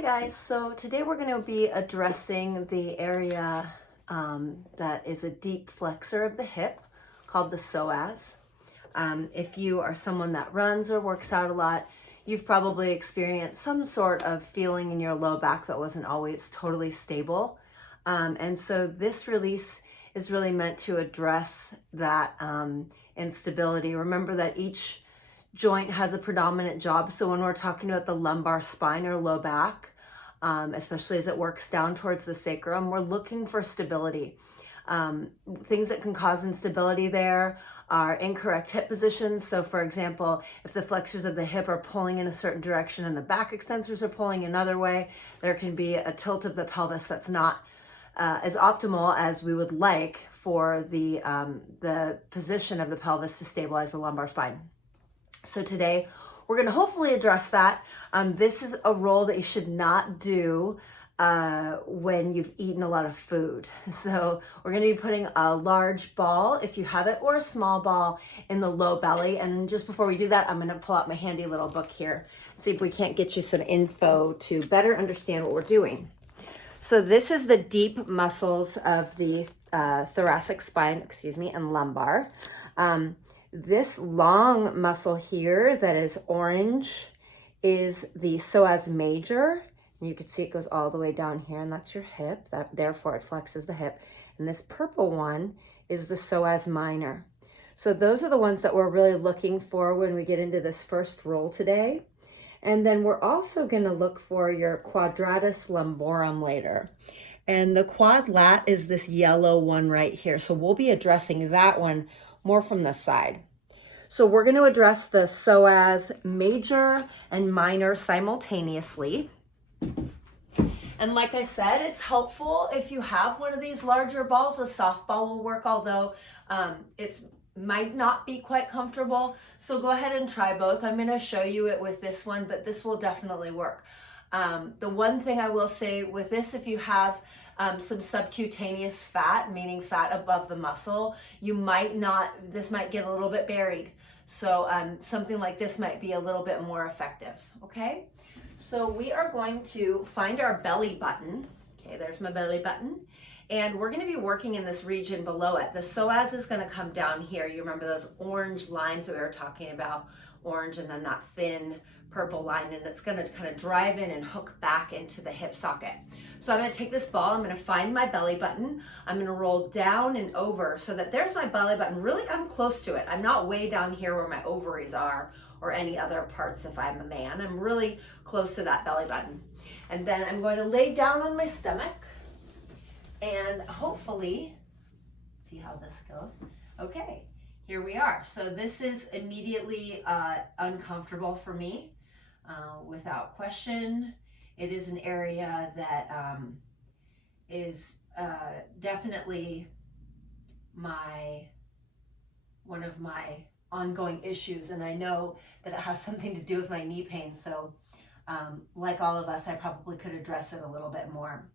Hi guys, so today we're going to be addressing the area that is a deep flexor of the hip called the psoas. If you are someone that runs or works out a lot, you've probably experienced some sort of feeling in your low back that wasn't always totally stable. And so this release is really meant to address that instability. Remember that each joint has a predominant job. So when we're talking about the lumbar spine or low back, especially as it works down towards the sacrum, we're looking for stability. Things that can cause instability there are incorrect hip positions. So for example, if the flexors of the hip are pulling in a certain direction and the back extensors are pulling another way, there can be a tilt of the pelvis that's not as optimal as we would like for the position of the pelvis to stabilize the lumbar spine. So today we're going to hopefully address that. This is a roll that you should not do when you've eaten a lot of food. So we're going to be putting a large ball, if you have it, or a small ball in the low belly. And just before we do that, I'm going to pull out my handy little book here and see if we can't get you some info to better understand what we're doing. So this is the deep muscles of the thoracic spine, and lumbar. This long muscle here that is orange is the psoas major. And you can see it goes all the way down here, and that's your hip. Therefore, it flexes the hip. And this purple one is the psoas minor. So those are the ones that we're really looking for when we get into this first roll today. And then we're also going to look for your Quadratus Lumborum later. And the quad lat is this yellow one right here. So we'll be addressing that one more from the side. So we're going to address the psoas major and minor simultaneously. And like I said, it's helpful if you have one of these larger balls. A softball will work, although it might not be quite comfortable. So go ahead and try both. I'm going to show you it with this one, but this will definitely work. The one thing I will say with this, if you have some subcutaneous fat, meaning fat above the muscle, this might get a little bit buried. So something like this might be a little bit more effective, okay? So we are going to find our belly button. Okay, there's my belly button. And we're going to be working in this region below it. The psoas is going to come down here. You remember those orange lines that we were talking about, orange and then that thin purple line, and it's going to kind of drive in and hook back into the hip socket. So I'm going to take this ball, I'm going to find my belly button, I'm going to roll down and over so that there's my belly button. Really, I'm close to it. I'm not way down here where my ovaries are or any other parts if I'm a man. I'm really close to that belly button. And then I'm going to lay down on my stomach and hopefully see how this goes. Okay, here we are. So this is immediately uncomfortable for me, without question. It is an area that is definitely one of my ongoing issues, and I know that it has something to do with my knee pain. So like all of us, I probably could address it a little bit more.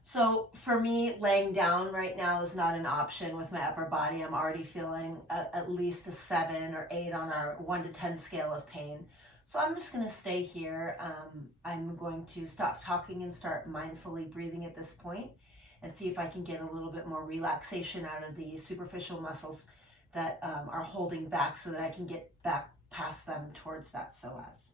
So for me, laying down right now is not an option with my upper body. I'm already feeling at least a 7 or 8 on our 1 to 10 scale of pain. So I'm just going to stay here. I'm going to stop talking and start mindfully breathing at this point and see if I can get a little bit more relaxation out of the superficial muscles that are holding back so that I can get back past them towards that psoas.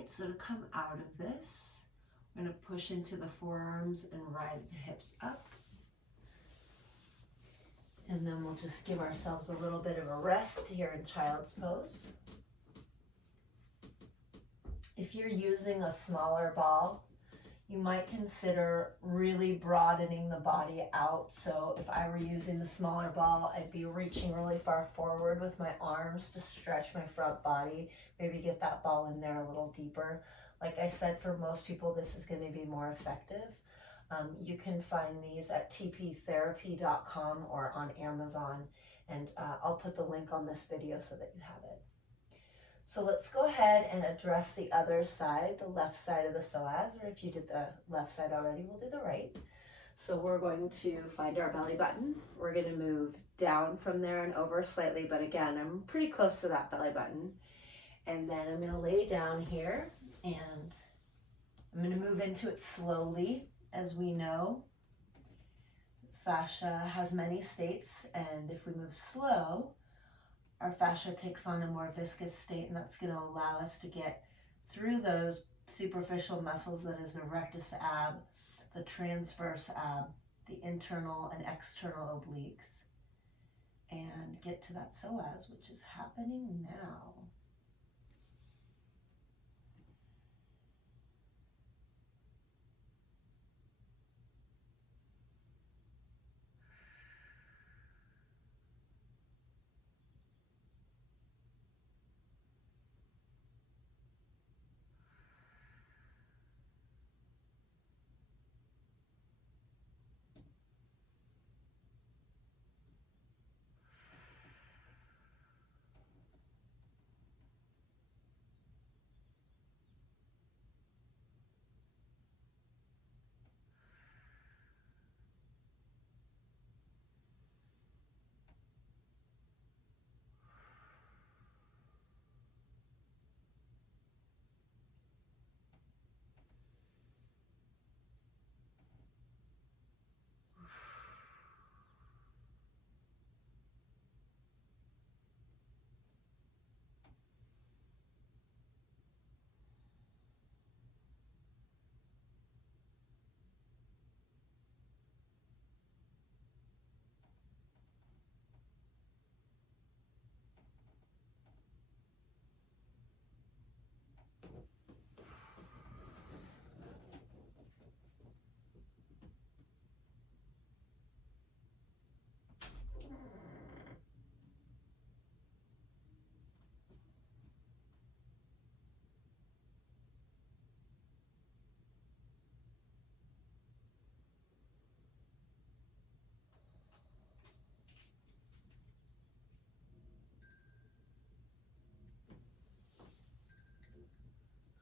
right, so to come out of this, we're going to push into the forearms and rise the hips up. And then we'll just give ourselves a little bit of a rest here in child's pose. If you're using a smaller ball, you might consider really broadening the body out. So if I were using the smaller ball, I'd be reaching really far forward with my arms to stretch my front body, maybe get that ball in there a little deeper. Like I said, for most people, this is going to be more effective. You can find these at tptherapy.com or on Amazon, and I'll put the link on this video so that you have it. So let's go ahead and address the other side, the left side of the psoas, or if you did the left side already, we'll do the right. So we're going to find our belly button. We're going to move down from there and over slightly, but again, I'm pretty close to that belly button. And then I'm going to lay down here, and I'm going to move into it slowly. As we know, fascia has many states, and if we move slow, our fascia takes on a more viscous state, and that's going to allow us to get through those superficial muscles, that is the rectus ab, the transverse ab, the internal and external obliques, and get to that psoas, which is happening now.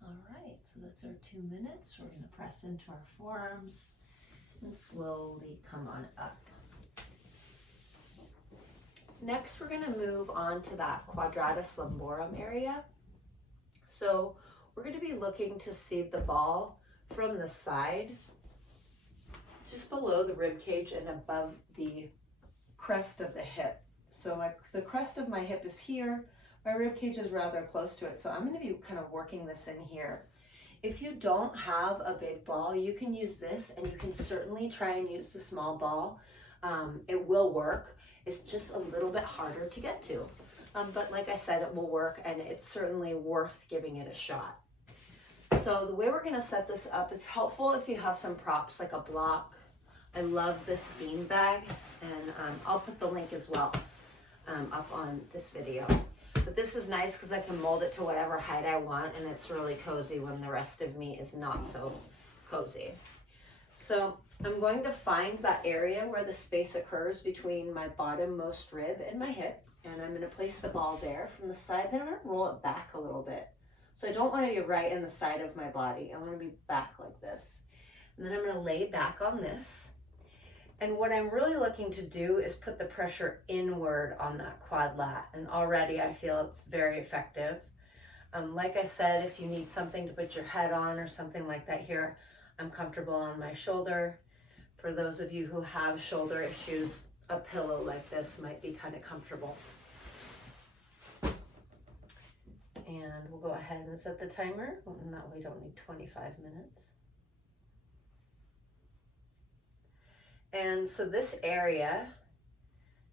All right, so that's our 2 minutes. We're going to press into our forearms and slowly come on up. Next, we're going to move on to that Quadratus Lumborum area. So we're going to be looking to seed the ball from the side, just below the rib cage and above the crest of the hip. So the crest of my hip is here. My rib cage is rather close to it, so I'm going to be kind of working this in here. If you don't have a big ball, you can use this, and you can certainly try and use the small ball. It will work. It's just a little bit harder to get to. But like I said, it will work, and it's certainly worth giving it a shot. So the way we're going to set this up, it's helpful if you have some props like a block. I love this bean bag, and I'll put the link as well up on this video. But this is nice because I can mold it to whatever height I want, and it's really cozy when the rest of me is not so cozy. So I'm going to find that area where the space occurs between my bottommost rib and my hip, and I'm going to place the ball there from the side. Then I'm going to roll it back a little bit. So I don't want to be right in the side of my body. I want to be back like this. And then I'm going to lay back on this. And what I'm really looking to do is put the pressure inward on that quad lat. And already I feel it's very effective. Like I said, if you need something to put your head on or something like that here, I'm comfortable on my shoulder. For those of you who have shoulder issues, a pillow like this might be kind of comfortable. And we'll go ahead and set the timer. No, we don't need 25 minutes. And so this area,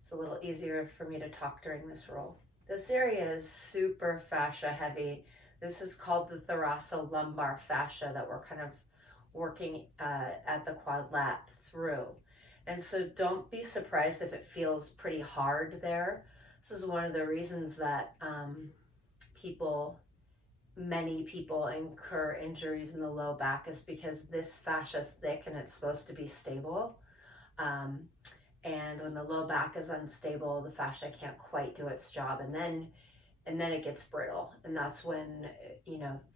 it's a little easier for me to talk during this roll. This area is super fascia heavy. This is called the thoracolumbar fascia that we're kind of working at the quadlat through. And so don't be surprised if it feels pretty hard there. This is one of the reasons that many people incur injuries in the low back, is because this fascia is thick and it's supposed to be stable. And when the low back is unstable, the fascia can't quite do its job, and then it gets brittle, and that's when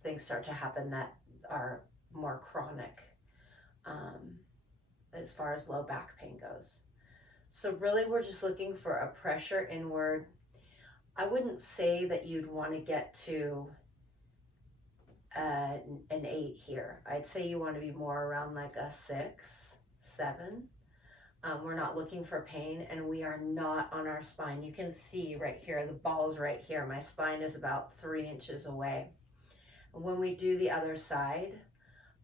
things start to happen that are more chronic as far as low back pain goes. So really, we're just looking for a pressure inward. I wouldn't say that you'd want to get to an 8 here. I'd say you want to be more around like a 6, 7. We're not looking for pain, and we are not on our spine. You can see right here, the ball's right here. My spine is about 3 inches away. When we do the other side,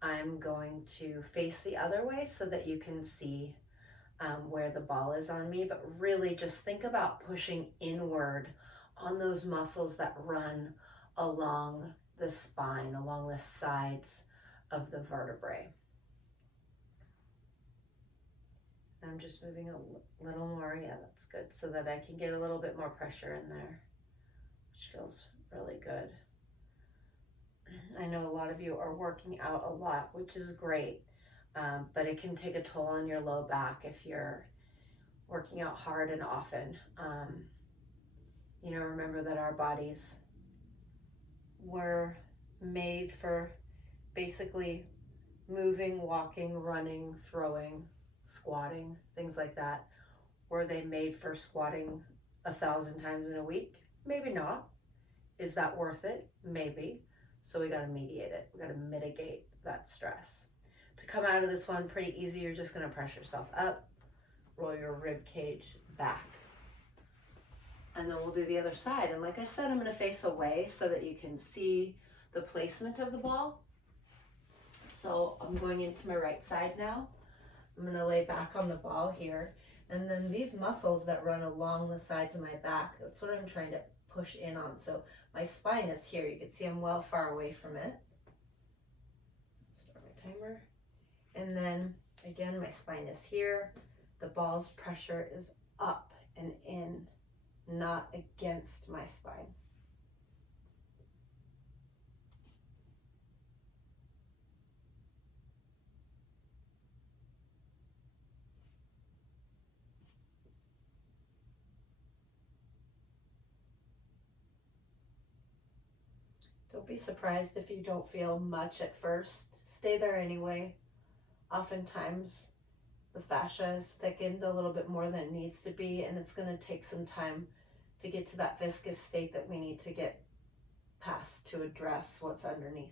I'm going to face the other way so that you can see where the ball is on me, but really just think about pushing inward on those muscles that run along the spine, along the sides of the vertebrae. I'm just moving a little more. Yeah, that's good, so that I can get a little bit more pressure in there, which feels really good. I know a lot of you are working out a lot, which is great, but it can take a toll on your low back if you're working out hard and often. Remember that our bodies were made for basically moving, walking, running, throwing, squatting, things like that. Were they made for squatting 1,000 times in a week? Maybe not. Is that worth it? Maybe. So we got to mediate it. We got to mitigate that stress. To come out of this one pretty easy, you're just going to press yourself up, roll your rib cage back, and then we'll do the other side. And like I said, I'm going to face away so that you can see the placement of the ball. So I'm going into my right side now. I'm going to lay back on the ball here, and then these muscles that run along the sides of my back, that's what I'm trying to push in on. So my spine is here. You can see I'm well far away from it. Start my timer. And then again, my spine is here. The ball's pressure is up and in, not against my spine. Don't be surprised if you don't feel much at first. Stay there anyway. Oftentimes, the fascia is thickened a little bit more than it needs to be, and it's going to take some time to get to that viscous state that we need to get past to address what's underneath.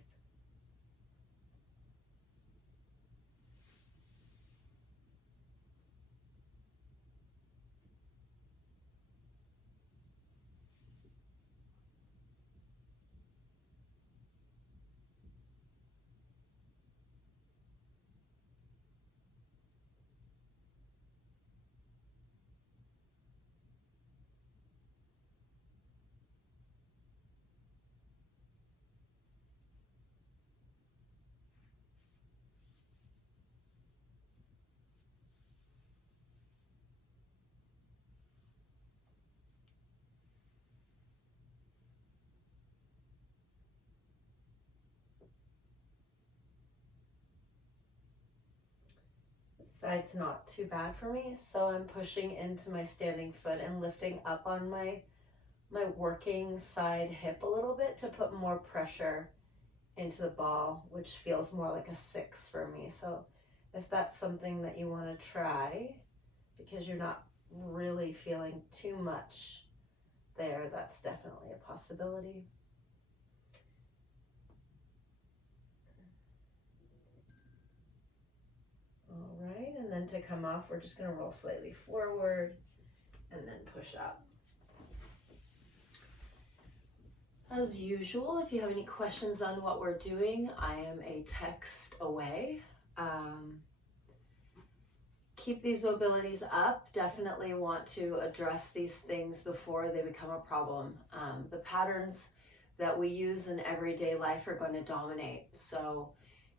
Side's not too bad for me, so I'm pushing into my standing foot and lifting up on my working side hip a little bit to put more pressure into the ball, which feels more like a 6 for me. So if that's something that you want to try, because you're not really feeling too much there, that's definitely a possibility. All right, and then to come off, we're just going to roll slightly forward and then push up. As usual, if you have any questions on what we're doing, I am a text away. Keep these mobilities up. Definitely want to address these things before they become a problem. The patterns that we use in everyday life are going to dominate. So,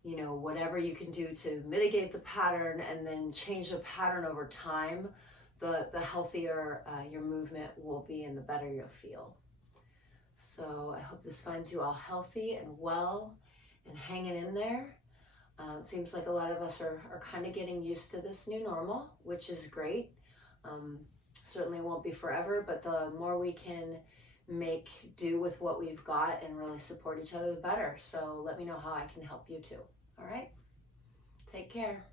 you know, whatever you can do to mitigate the pattern and then change the pattern over time, the healthier your movement will be and the better you'll feel. So I hope this finds you all healthy and well and hanging in there. It seems like a lot of us are kind of getting used to this new normal, which is great. Certainly won't be forever, but the more we can make do with what we've got and really support each other, the better. So let me know how I can help you too. All right? Take care.